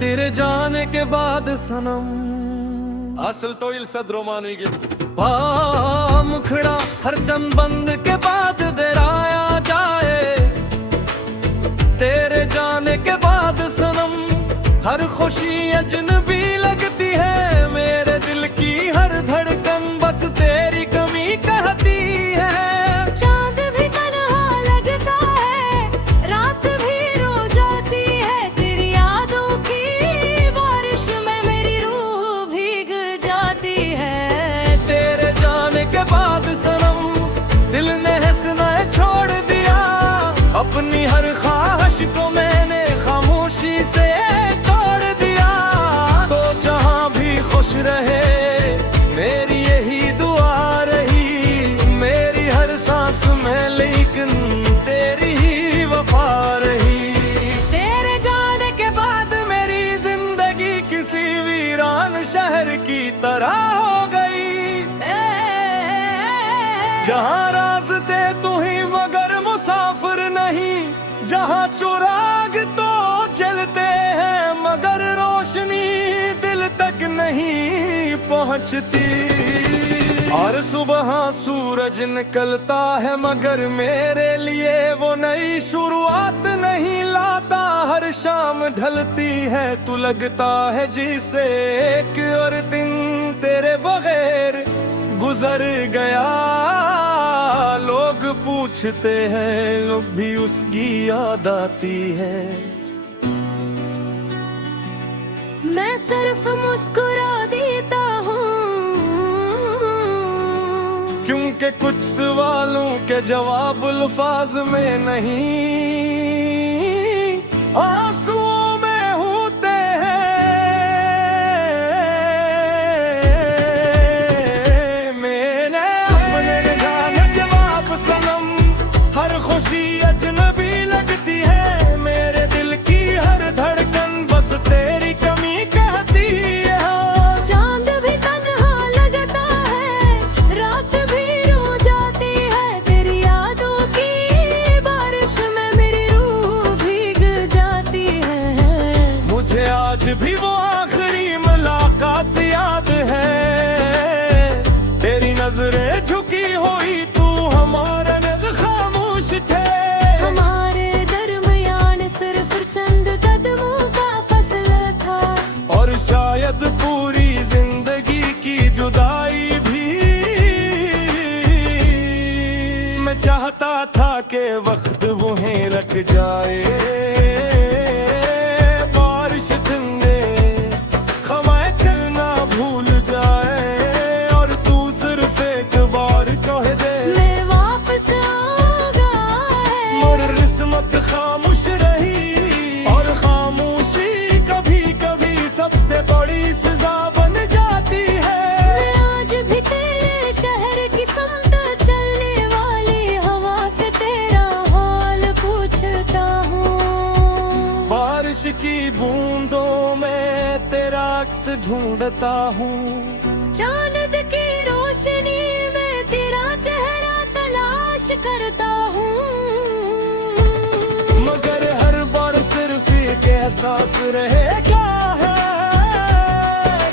तेरे जाने के बाद सनम Asıl toil sadromanı gibi मुखड़ा हर चंद बंद के बाद दराया जाए। तेरे जाने के बाद सनम हर खुशी अजनबी लगती है। मेरे दिल की हर धड़कन बस तेरी कमी कहती है। चांद भी तन्हा लगता है, रात भी रो जाती है। तेरी यादों की बारिश में मेरी रूह भीग जाती है। तेरे जाने के बाद सनम दिल ने हंसना छोड़ दिया। अपनी हर ख्वाहिश को मैंने खामोशी से तोड़ दिया। तो जहां भी खुश रहे मेरी यही दुआ रही। मेरी हर सांस में लेकिन तेरी ही वफा रही। तेरे जाने के बाद मेरी जिंदगी किसी वीरान शहर की तरह हो गई। जहाँ रास्ते तू ही मगर मुसाफिर नहीं। जहाँ चुराग तो जलते हैं मगर रोशनी दिल तक नहीं पहुँचती। और सुबह सूरज निकलता है मगर मेरे लिए वो नई शुरुआत नहीं लाता। हर शाम ढलती है तू लगता है जिसे एक और दिन तेरे बगैर गुजर गया। लोग पूछते हैं अब भी उसकी याद आती है। मैं सिर्फ मुस्कुरा देता हूँ, क्योंकि कुछ सवालों के जवाब अल्फाज में नहीं आंसुओं में होते हैं। मैंने अपने जाने जवाब सनम हर खुशी अजनबी लगती है। मेरे दिल की हर धड़कन बस तेरी कमी कहती है। चांद भी तन्हा लगता है, रात भी रो जाती है। तेरी यादों की बारिश में मेरी रूह भीग जाती है। मुझे आज भी वो आखिरी मुलाकात याद है। तेरी नजरें झुकी हुई तू हमारा नद खामोश थे। हमारे दरमियान सिर्फ चंद कदमों का फासला था। और शायद पूरी जिंदगी की जुदाई भी। मैं चाहता था कि वक्त वहीं रख जाए। बारिश ठंडे खमाए चलना भूल जाए। और तू सिर्फ एक बार कह दे मैं वापस आऊंगा है। और किस्मत खामोश रही। और खामोशी कभी कभी सबसे बड़ी सजा बन जाती है। मैं आज भी तेरे शहर की समत चलने वाली हवा से तेरा हाल पूछता हूँ। बारिश की बूंदों में तेरा अक्स ढूंढता हूँ। चांद की रोशनी में तेरा चेहरा तलाश करता हूँ। मगर हर बार सिर्फ एक एहसास रहे क्या है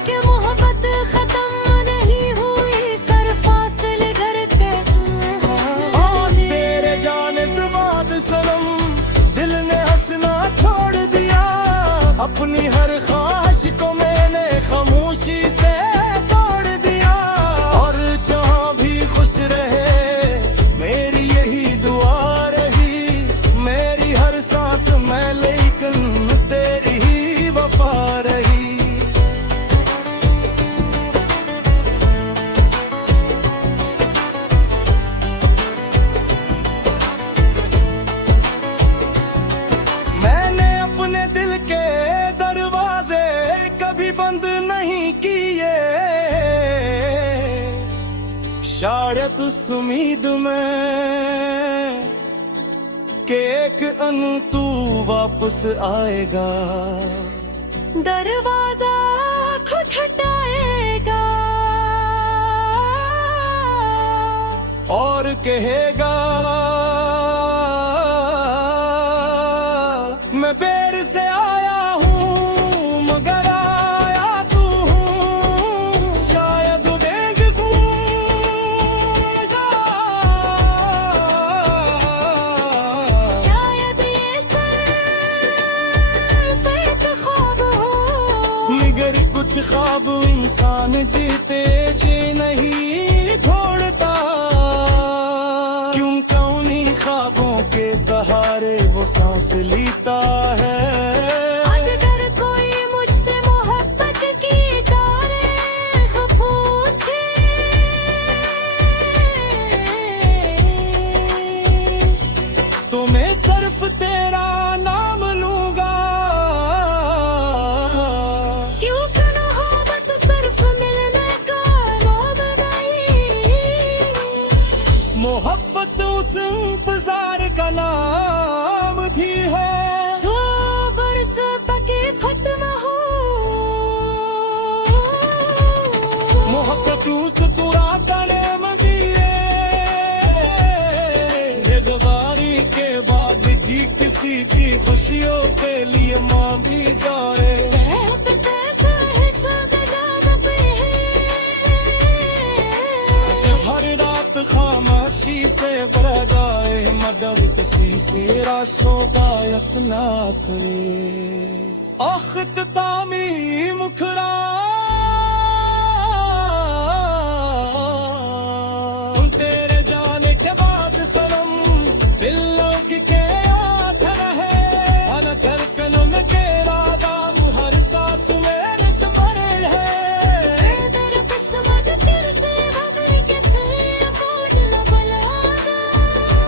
कि मोहब्बत खत्म नहीं हुई, सर फासले करके आज तेरे जाने के बाद सनम दिल ने हंसना छोड़ दिया। अपनी हर ख्वाहिश को मैंने खामोशी से तोड़ दिया। और जहाँ भी खुश रहे मेरी यही दुआ रही। मेरी हर सांस में लेकिन तेरी ही वफा रही। मैंने अपने दिल के दरवाजे कभी बंद नहीं किए। शायद उस उम्मीद में कि एक अन तू वापस आएगा। दरवाजा खुद हटाएगा और कहेगा मैं बेर से आया हूँ कुछ ख्वाब इंसान जीते जी नहीं छोड़ता, क्यों कौनी ख्वाबों के सहारे वो सांस लेता है। आज अगर कोई मुझसे मोहब्बत की तारीख पूछे, तो मैं सिर्फ तेरा नाम लूंगा, क्योंकि मोहब्बत सिर्फ मिलने का नाम नहीं, मोहब्बत उस इंतजार का नाम थी है। जो बरस तक खत्म हो, मोहब्बत उस तुरा का नाम भी है। बेज़बारी के बाद जी किसी की खुशियों के लिए माँ भी जा रहे। हर रात खामोशी से भर जाए मदर किसी से राशोगायत ना करे। औखत तामी मुखरा तेरे जाने के बाद सनम दिल लोग के याद रहे। अन कर कलम तेरा दाम हर सांस मेरे स्मरे है।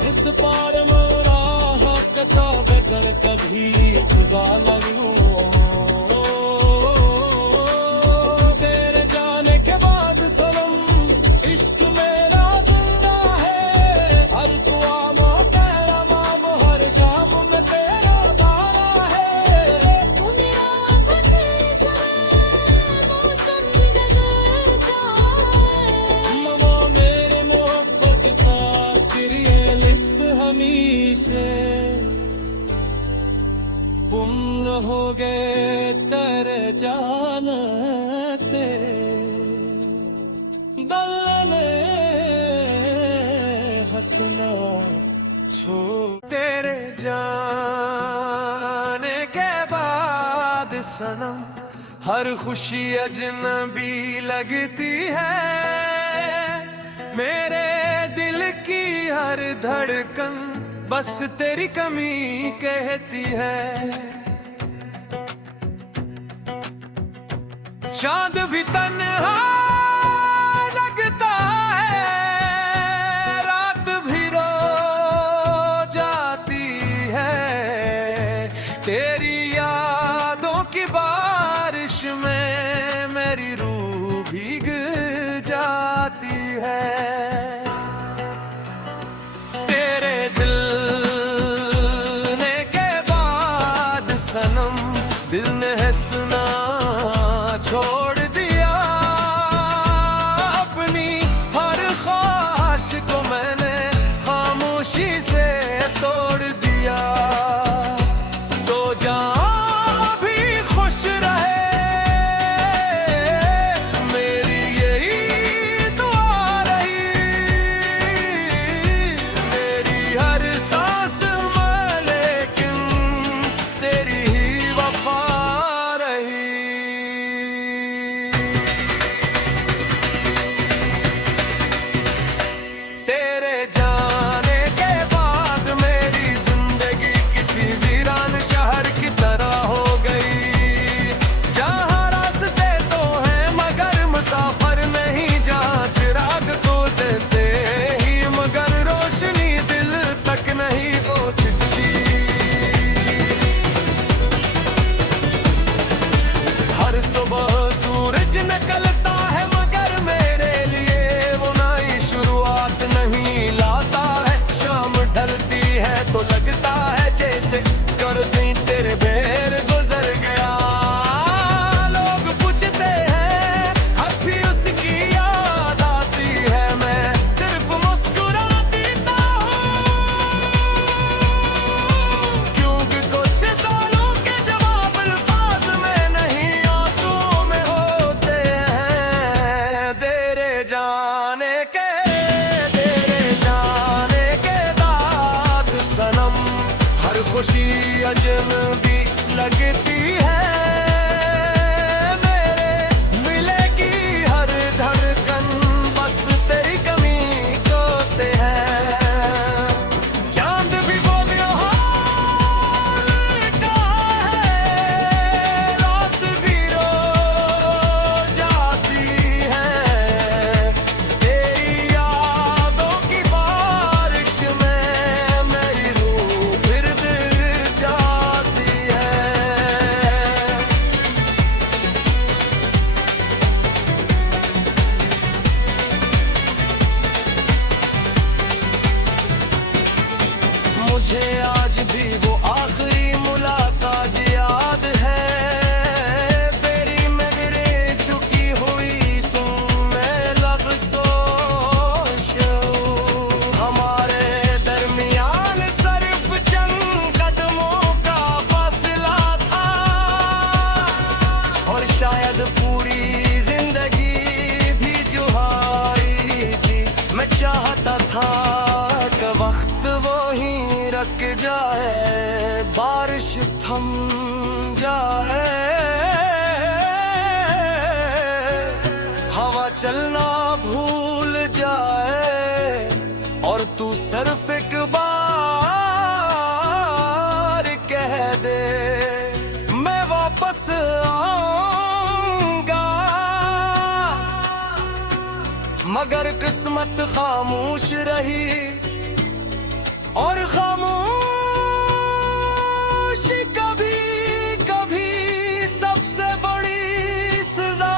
इस पार मोरा हक तौबे कर कभी खुदा लगूं। तेरे जाने के बाद सनम इश्क मेरा जिंदा है। हर दुआ मो तेरा माम हर शाम में तेरा दारा है। ममा मेरे मोहब्बत का तेरी लिप्स हमेशा तुम रहोगे तेरे जानते दलने हंसना छो। तेरे जाने के बाद सनम हर खुशी अजनबी लगती है। मेरे दिल की हर धड़कन बस तेरी कमी कहती है। चांद भी तन्हा लगता है, रात भी रो जाती है। तेरी यादों की बारिश में मेरी रूह भीग जाती है। दिल ने हंसना छोड़ दिया, अपनी हर ख्वाहिश को मैंने खामोशी से तोड़ दिया। तो जान भी खुश रहे मेरी यही दुआ रही। मेरी हर सांस में लेकिन तेरी खुशी अजनबी लगती है। मेरे थिरक जाए, बारिश थम जाए, हवा चलना भूल जाए और तू सिर्फ एक बार कह दे मैं वापस आऊंगा। मगर किस्मत खामोश रही और खामोशी कभी कभी सबसे बड़ी सजा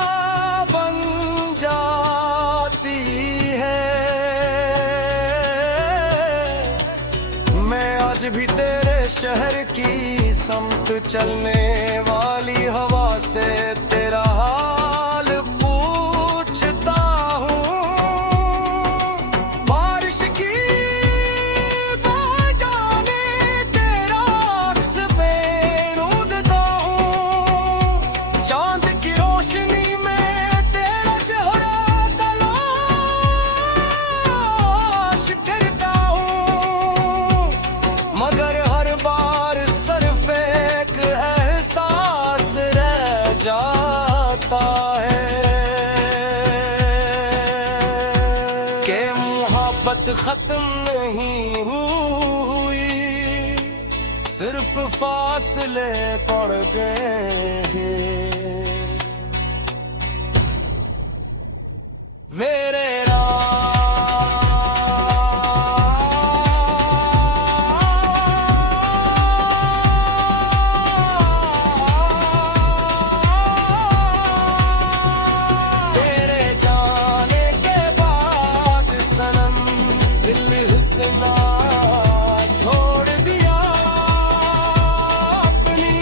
बन जाती है। मैं आज भी तेरे शहर की समत चलने वाली हवा से तेरा हाल पूछता हूँ। बारिश की बजाने तेरा अक्स बेनूदता हूँ। चांद की रोशनी में तेरा चेहरा तलाश करता हूँ। मगर हर बार सिर्फ एक एहसास रह जाता है कि मोहब्बत खत्म नहीं हुई, सिर्फ फासले पड़ गए हैं। मेरे तेरे जाने के बाद सनम दिल हंसना छोड़ दिया। अपनी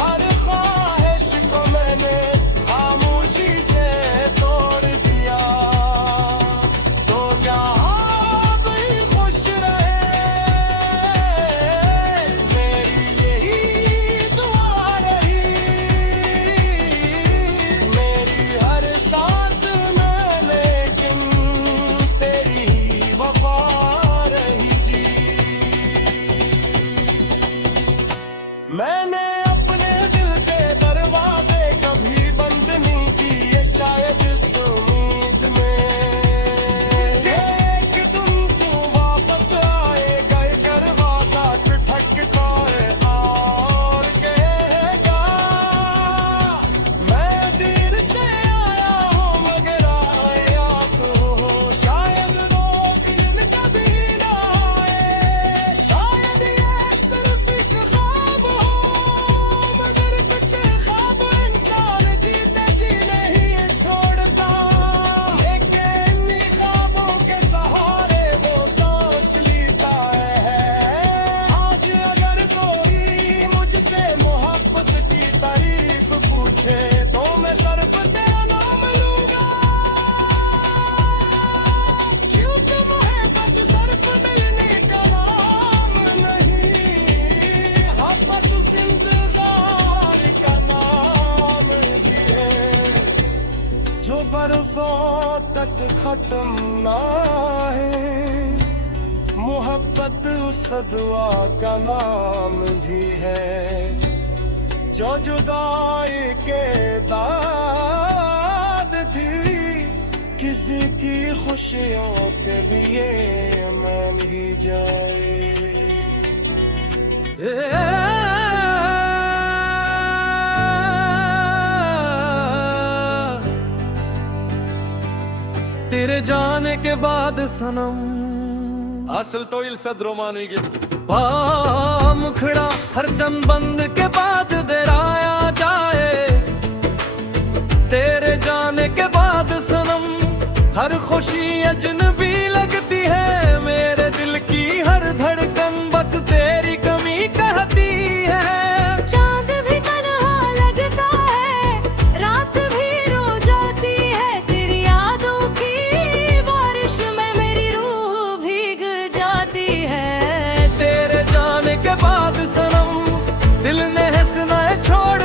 हर ख्वाहिश को मैंने खामोशी से तोड़ दिया। तो जहाँ भी खुश रहे मेरी यही दुआ रही। मेरी हर सांस में लेकिन तेरी वफा रही थी। मैंने अपने दिल के दरवाजे कभी बंद नहीं किए, शायद इस उम्मीद में एक दिन तू वापस आएगा। ये दरवाजा खटखटा है और कहेगा मैं देर से आया हूँ मगर आया तो हो। शायद 2 दिन कभी ना आए, शायद ये सिर्फ एक ख्वाब हो। मगर कुछ ख्वाब इंसान जीते जी नहीं छोड़ता। लेकिन इन्हीं ख्वाबों के सहारे वो सांस लेता है। आज अगर कोई मुझसे मोहब्बत की तारीफ पूछे तो मैं सिर्फ तेरा नाम लूंगा। क्योंकि मोहब्बत सिर्फ मिलने का नाम नहीं, मोहब्बत उस इंतजार का नाम भी है जो बरसों तक खत्म ना है। मोहब्बत उस दुआ का नाम भी है जो जुदाई के बाद थी किसी की खुशियों के लिए मान ही जाए। तेरे जाने के बाद सनम Asıl to il sadromanu gibi. मुखड़ा हर चंद बंद के बाद दराया जाए। तेरे जाने के बाद सनम हर खुशी अजनबी लगती है। मेरे दिल की हर धड़कन बस तेरी कमी कहती है। चांद भी तन्हा लगता है, रात भी रो जाती है। तेरी यादों की बारिश में मेरी रूह भीग जाती है। तेरे जाने के बाद सनम दिल ने हंसना छोड़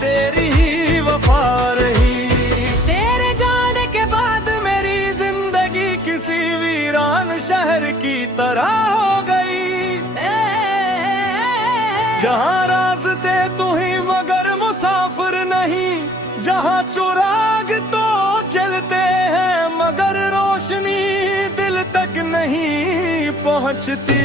तेरी ही वफा रही। तेरे जाने के बाद मेरी जिंदगी किसी वीरान शहर की तरह हो गई। जहाँ रास्ते तू ही मगर मुसाफिर नहीं, जहाँ चुराग तो जलते हैं मगर रोशनी दिल तक नहीं पहुँचती।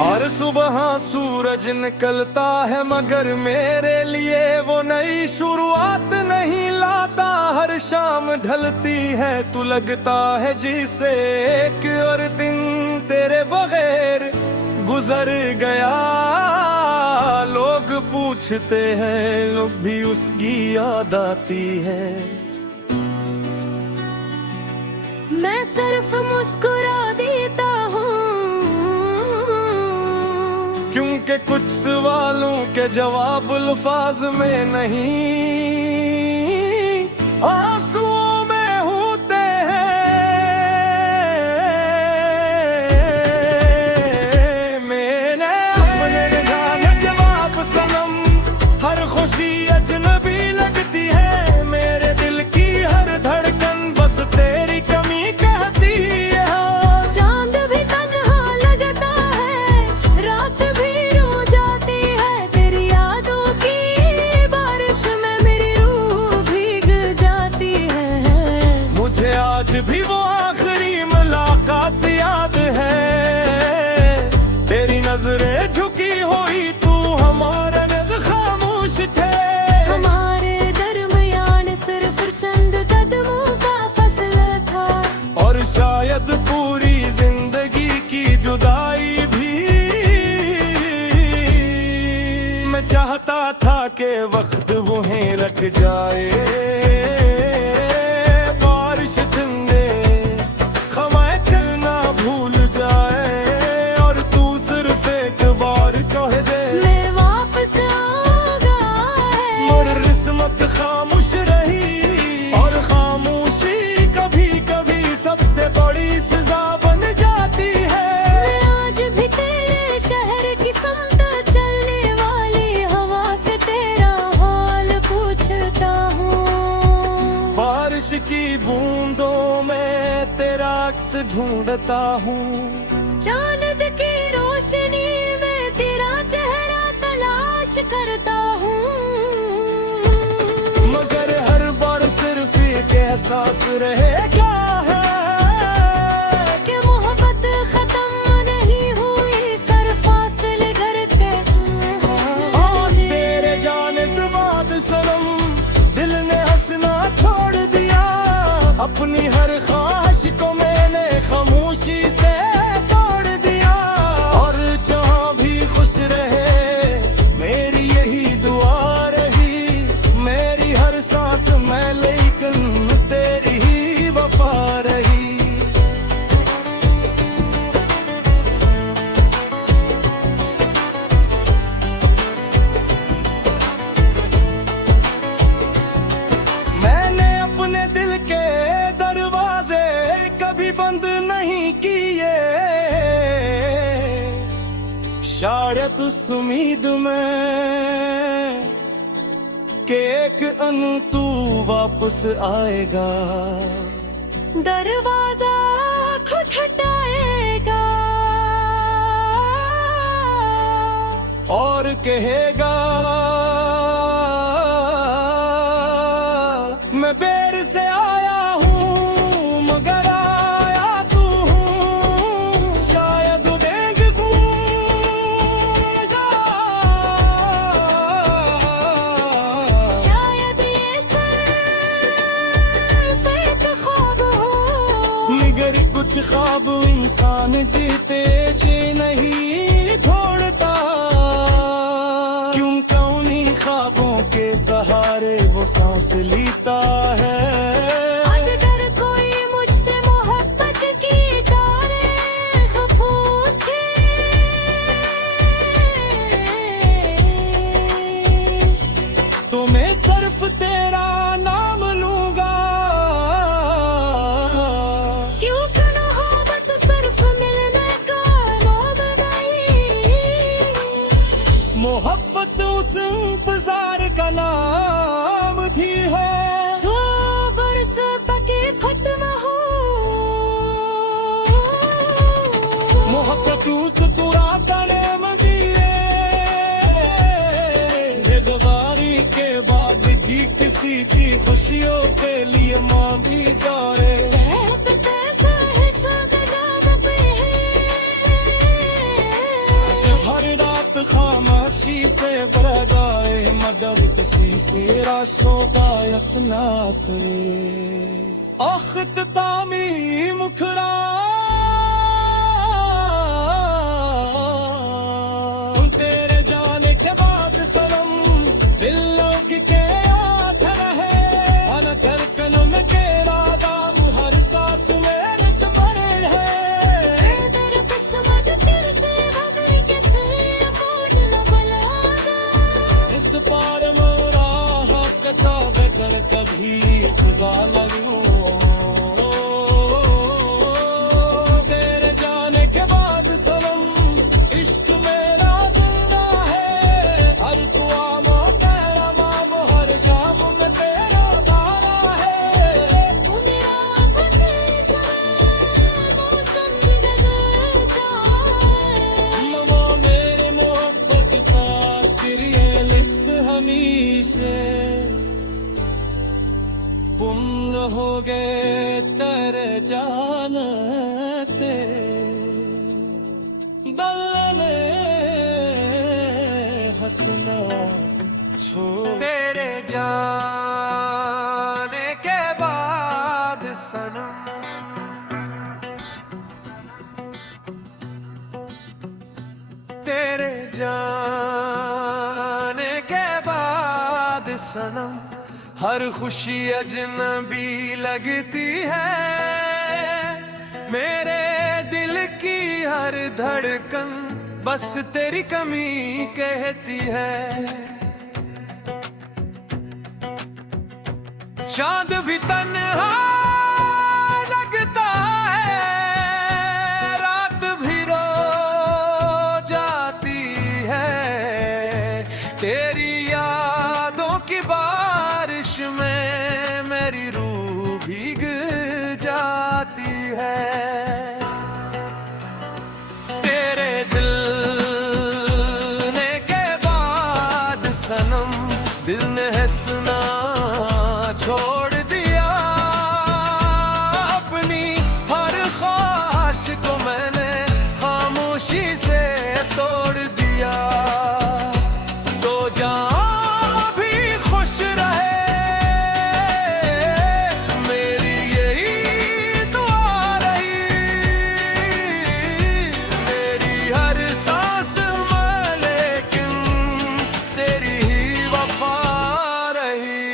और सुबह सूरज निकलता है मगर मेरे लिए वो नई शुरुआत नहीं लाता। हर शाम ढलती है तू लगता है जिसे एक और दिन तेरे बगैर गुजर गया। लोग पूछते हैं अब भी उसकी याद आती है। मैं सिर्फ मुस्कुरा देता हूँ, क्योंकि कुछ सवालों के जवाब अल्फाज में नहीं आंसुओं में होते हैं। मैंने अपने जाने जवाब सनम, हर खुशी अजनबी लगती है। मेरे दिल की हर धड़कन बस तेरी कमी कहती है। चांद भी तन्हा लगता है, रात भी रो जाती है। तेरी यादों की बारिश में मेरी रूह भीग जाती है। मुझे आज भी वो आखिरी मुलाकात याद है। तेरी नजरें झुकी हुई तू हमारा नद खामोश थे। हमारे दरमियान सिर्फ चंद कदमों का फासला था। और शायद पूरी जिंदगी की जुदाई भी। मैं चाहता था कि वक्त वहीं रख जाए, बारिश ठंडे खमाए चलना भूल जाए। और तू सिर्फ एक बार कह दे मैं वापस आऊंगा है। और किस्मत खामोश रही। और खामोशी कभी कभी सबसे बड़ी सजा बन जाती है। मैं आज भी तेरे शहर की समत चलने वाली हवा से तेरा हाल पूछता हूँ। बारिश की बूंदों में तेरा अक्स ढूंढता हूँ। चांद की रोशनी में तेरा चेहरा तलाश करता हूँ। मगर हर बार सिर्फ एक एहसास रहे क्या है कि मोहब्बत खत्म नहीं हुई, सर फासले करके आज तेरे जाने के बाद सनम दिल ने हंसना छोड़ दिया। अपनी हर ख्वाहिश को मैंने खामोशी से तोड़ दिया। और जहाँ भी खुश रहे मेरी यही दुआ रही। मेरी हर सांस में लेकिन तेरी ही वफा रही। मैंने अपने दिल के दरवाजे कभी बंद नहीं किए। शायद उस उम्मीद में कि एक अन तू वापस आएगा। दरवाजा खटखटाएगा और कहेगा मैं बेर से आया हूँ मगर आया तू हूँ। शायद देख गूंगा, शायद ये सिर्फ एक ख्वाब हो। मगर कुछ ख्वाब इंसान जीते जी नहीं छोड़ता। क्यों कौनी ख्वाबों के सहारे वो सांस लेता है। आज अगर कोई मुझसे मोहब्बत की तारीख पूछे तो मैं सिर्फ तेरा नाम लूंगा। क्योंकि मोहब्बत सिर्फ मिलने का नाम नहीं। मोहब्बत उस इंतजार का नाम थी है। जो बरस तक खत्म हो मोहब्बत उस तुरा तले मजिए, बेज़बारी के बाद भी किसी की खुशियों के लिए माँ भी जाए। हर रात खामोशी से बरदाए मगर किसी से राशोदायत ना करे। औखत तामी मुखरा तेरे जाने के बाद सनम दिल लोग के याद रहे। अन कर कलम के नादाम हर सांस मेरे स्मरे है। इस पार मोरा हक का बेकर कभी खुदा लगो। तेरे जाने के बाद सनम इश्क मेरा जिंदा है। हर दुआ मो तेरा माम हर शाम में तेरा तारा है। ममा मेरे मोहब्बत का तेरे लिप्स हमेशा तुम रहोगे तेरे जानते दलने हंसना छोड़। तेरे जाने के बाद सनम तेरे जाने के बाद सनम हर खुशी अजनबी लगती है। मेरे दिल की हर धड़कन बस तेरी कमी कहती है। चांद भी तन्हा लगता है, रात भी रो जाती है। तेरी यादों की बारिश में मेरी रूह भीग जाती है। तेरे दिल ने के बाद सनम दिल ने हंसना छोड़ दिया। अपनी हर ख्वाहिश को मैंने खामोशी से तोड़ दिया। तो जान भी खुश रहे मेरी यही दुआ रही। मेरी हर सांस में लेकिन तेरी ही वफा रही।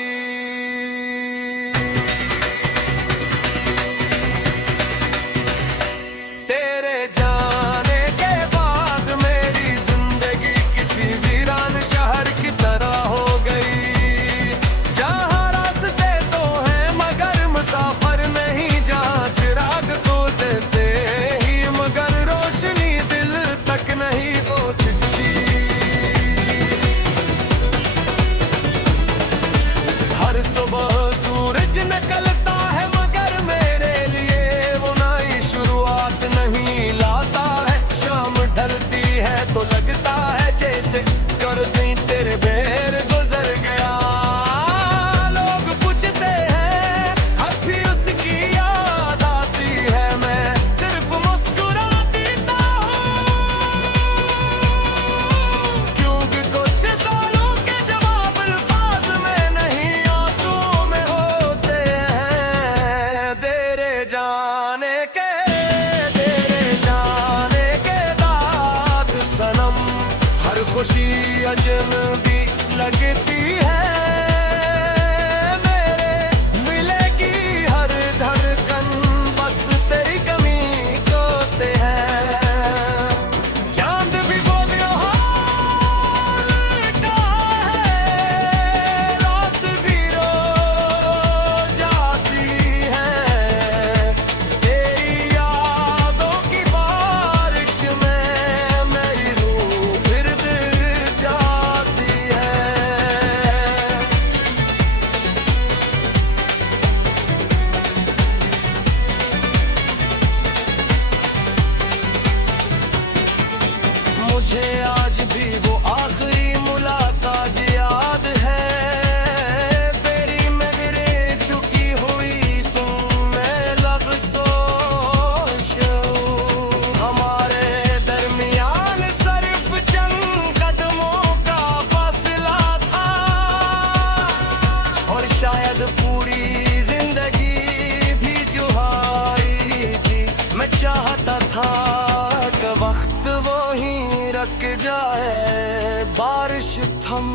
का वक्त वो ही रुक जाए, बारिश थम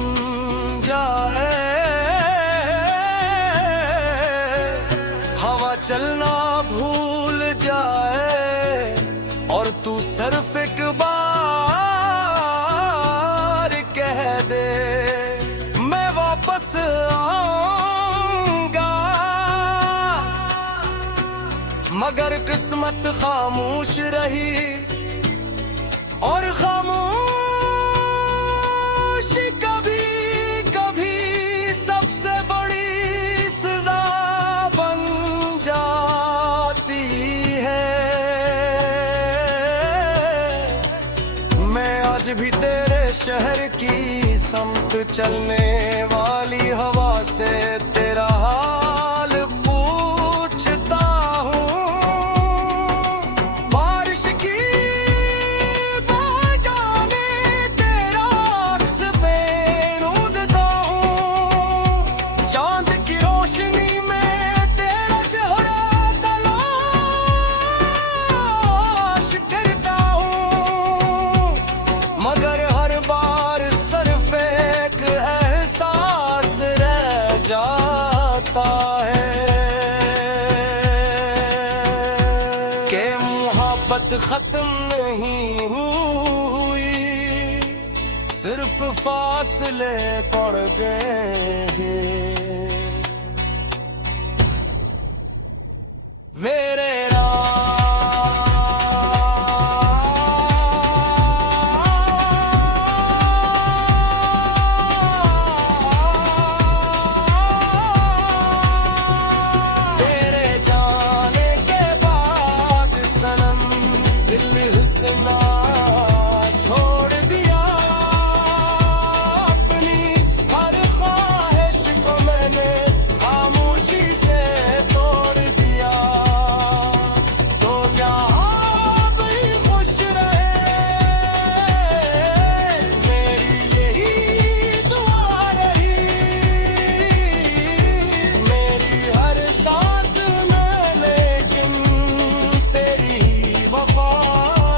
जाए, हवा चलना भूल जाए और तू सिर्फ एक बार कह दे मैं वापस आऊंगा। मगर किस्मत खामोश रही और खामोशी कभी कभी सबसे बड़ी सजा बन जाती है। मैं आज भी तेरे शहर की समत चलने वाली हवा से तेरा हाल पूछता हूँ। बारिश की बरसाने तेरा अक्स पे ढूंढता हूँ। चांद की रोशनी में तेरा चेहरा तलाश करता हूँ। मगर हर बार सिर्फ एक एहसास रह जाता है कि मोहब्बत खत्म नहीं हुई, सिर्फ फासले पड़ गए हैं। मेरे तेरे जाने के बाद सनम दिल हंसना छोड़ दिया। अपनी हर ख्वाहिश को मैंने खामोशी से तोड़ दिया। तो जहाँ भी खुश रहे मेरी यही दुआ रही। मेरी हर सांस में लेकिन तेरी वफा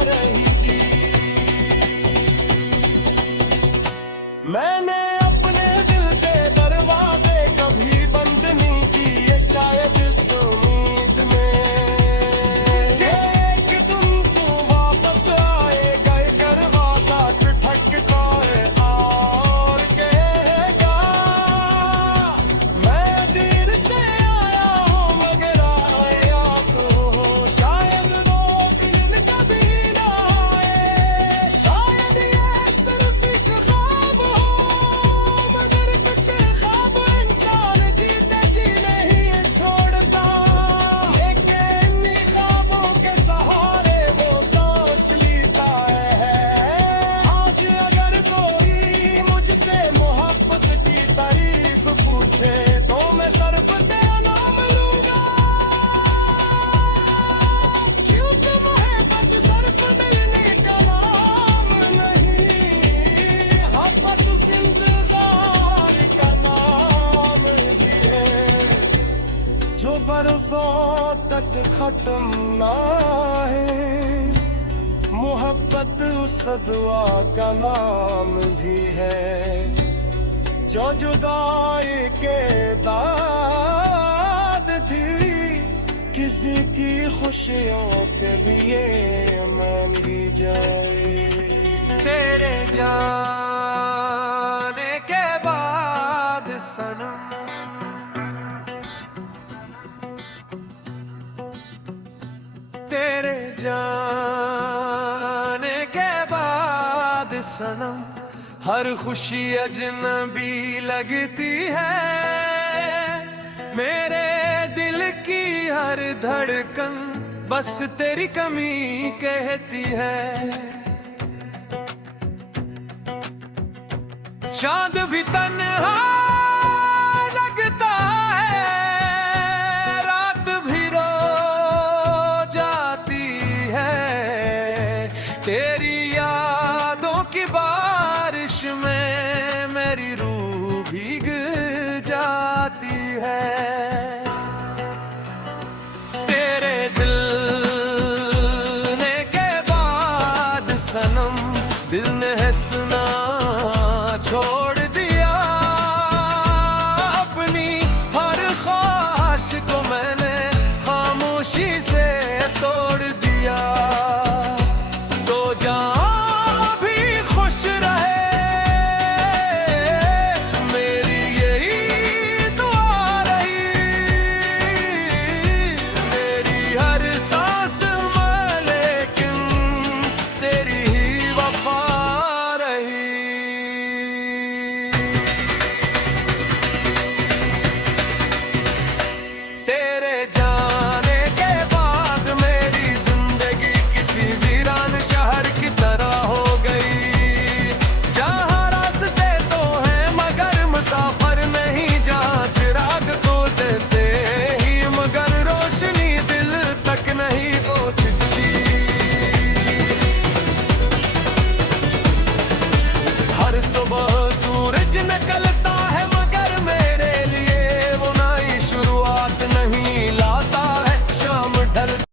रहेगी। मैंने अपने दिल के दरवाजे कभी बंद नहीं किए, शायद इस उम्मीद में कि एक दिन तू वापस आएगा। ये दरवाजा खटखटाए और कहेगा मैं देर से आया हूँ मगर आया तो हूँ। शायद दो दिन कभी ना आए, शायद ये सिर्फ एक ख्वाब हो। मगर कुछ ख्वाब इंसान जीते जी नहीं छोड़ता। लेकिन इन्हीं ख्वाबों के सहारे वो सांस लेता है। आज अगर कोई मुझसे मोहब्बत की तारीफ पूछे तो मैं सिर्फ तेरा नाम लूंगा। क्योंकि मोहब्बत सिर्फ मिलने का नाम नहीं, मोहब्बत उस इंतजार का नाम भी है जो बरसों तक खत्म ना है। मोहब्बत उस दुआ का नाम भी है जो जुदाई के बाद थी। किसी की खुशियों के भी ये मान ही जाए। तेरे जाने के बाद सनम तेरे जाने के बाद सनम हर खुशी अजनबी लगती है। मेरे दिल की हर धड़कन बस तेरी कमी कहती है। चांद भी तन्हा